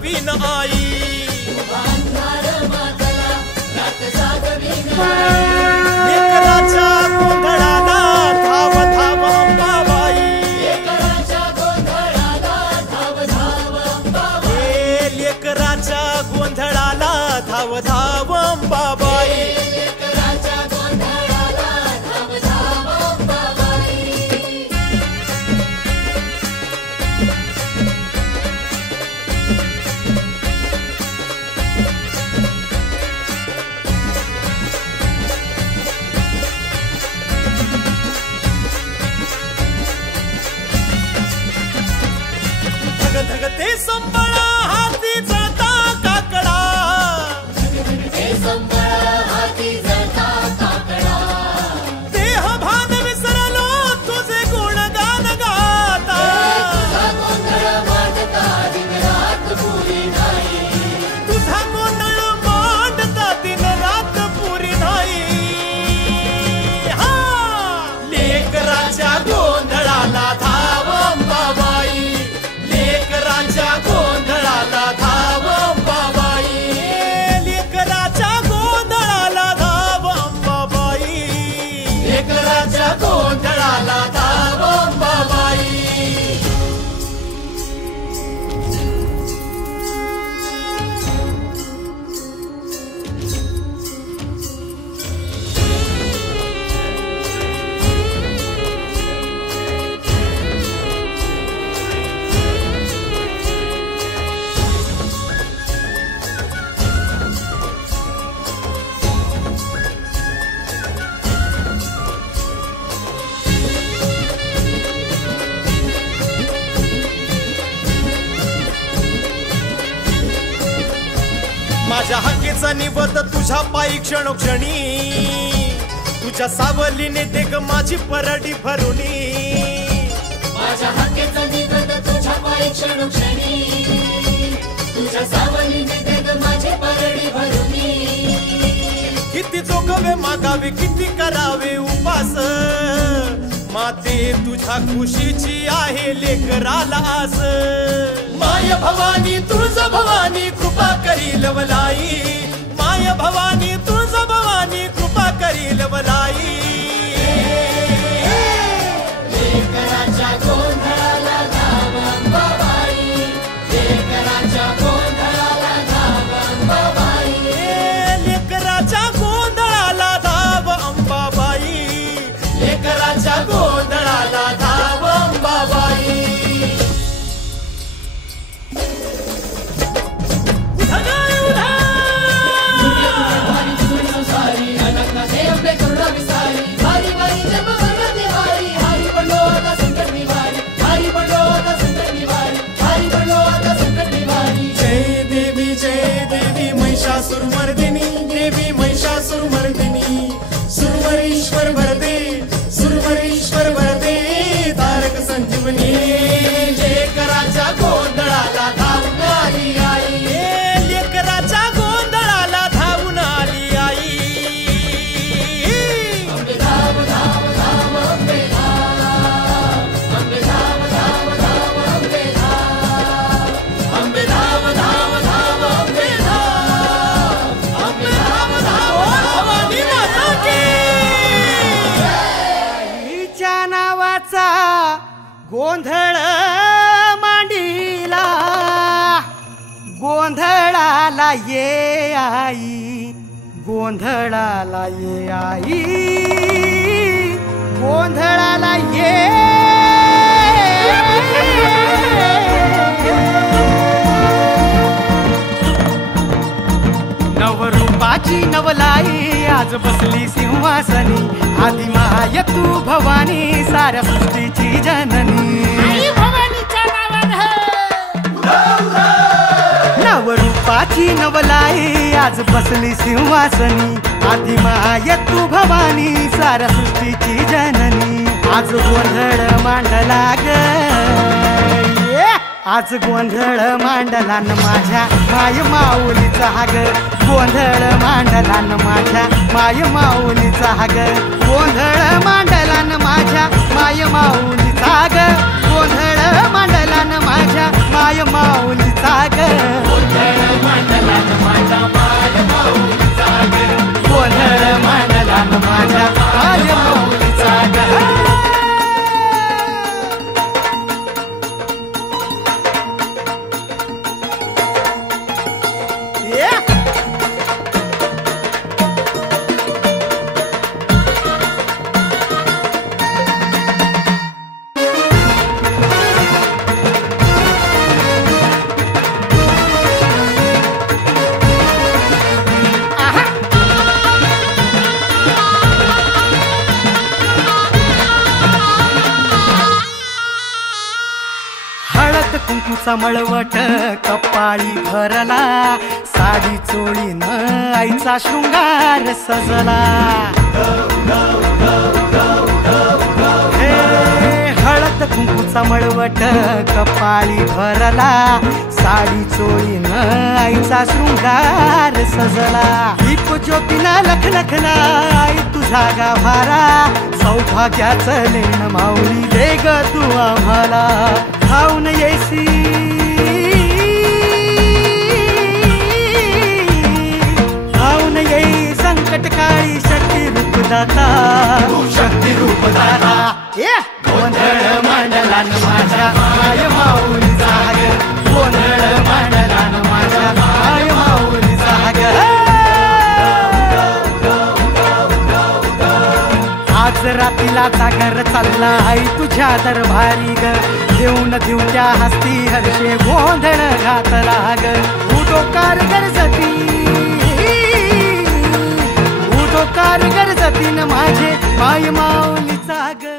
जागवीन आई लेकराच्या गोंधळाला धाव धाव अंबाबाई लेकराच्या गोंधळाला धाव धाव अंबाबाई धगधगते संबळा हाती जळता काकडा देह भान विसरलो तुझे गुणगान गाता तुझा गोंधळ मांडता दिन रात पुरी नाही हा लेकराच्या गोंधळाला धाव अंबाबाई लेकराच्या गोंधळाला धाव अंबाबाई लेकराच्या गोंधळाला धाव अंबाबाई लेकराच्या गोंधळाला धाव अंबाबाई माझ्या हक्कीचा निवत तुझ्या पायी क्षणोक्षणी तुझ्या सावलीने दे ग माझी परडी भरुनी माझ्या हक्कीचा निवत तुझ्या पायी क्षणोक्षणी तुझ्या सावलीने दे ग माझी परडी भरुनी किती जोगवे मागावे किती करावे उपास माते तुझ्या खुशीची आहे लेकराला आस माय भवानी तुळज भवानी कृपा करील वलाई माय भवानी तुळज भवानी कृपा करील वलाई लेकराच्या गोंधळाला धाव अंबाबाई लेकराच्या गोंधळाला धाव अंबाबाई लेकराच्या गोंधळाला धाव अंबाबाई लेकराच्या गोंधळाला धाव अंबाबाई महिषासुरमर्दिनी देवी महिषासुरमर्दिनी सुरवरेश्वर वरदे सुरवरेश्वर वरदे तारक संजीवनी लेकराच्या गोंधळाला धावून आली आई लेकराच्या गोंधळाला धावून आली आई अंबे धाव धाव धाव अंबे धाव अंबे धाव धाव धाव अंबे धाव अंबे धाव धाव धाव अंबे गोंधळ मांडीला गोंधळाला ये आई गोंधळाला ये आई गोंधळाला ये नवरूपाची नवलाई आज बसली सिंहासनी आदि माय तू भवानी साऱ्या सृष्टीची जननी नवरूपाची नवलाई आज बसली सिंहासनी आदि माय तू भवानी साऱ्या सृष्टीची जननी आज गोंधळ मांडला ग आज गोंधळ मांडला न माझ्या माय माऊलीचा हाग गोंधळ मांडला न माझ्या माय माऊलीचा हाग गोंधळ मांडला न माझ्या माय माऊलीचा हाग गोंधळ मांडला न माझ्या माय माऊलीचा हाग माझ्या माय माऊलीचा ग गोंधळ मांडला न माझ्या माय माऊलीचा ग कुंकूचा मळवट कपाळी भरला साडी चोळीन आईचा शृंगार सजला हळद कुंकूचा मळवट कपाळी भरला साडी चोळीन आईचा शृंगार सजला दीप ज्योतीनं लखलखला आई तुझा गाभारा सौभाग्याचं लेण माऊली दे ग तू आम्हाला खाऊन येसी खाऊन येई संकट काळी शक्ती रूपदाता शक्ती रूपदाता गोंधळ मांडला न माझ्या माय माऊलीचा ग गोंधळ मांडला न माझ्या माय माऊलीचा ग आज रात्रीला जागर चालला आई तुझ्या दरबारी ग देऊन देऊच्या हस्ती हर्षे गोंधळ घातला ग उदोकार गरजती उदोकार गरजतीन माझे माय माऊलीचा ग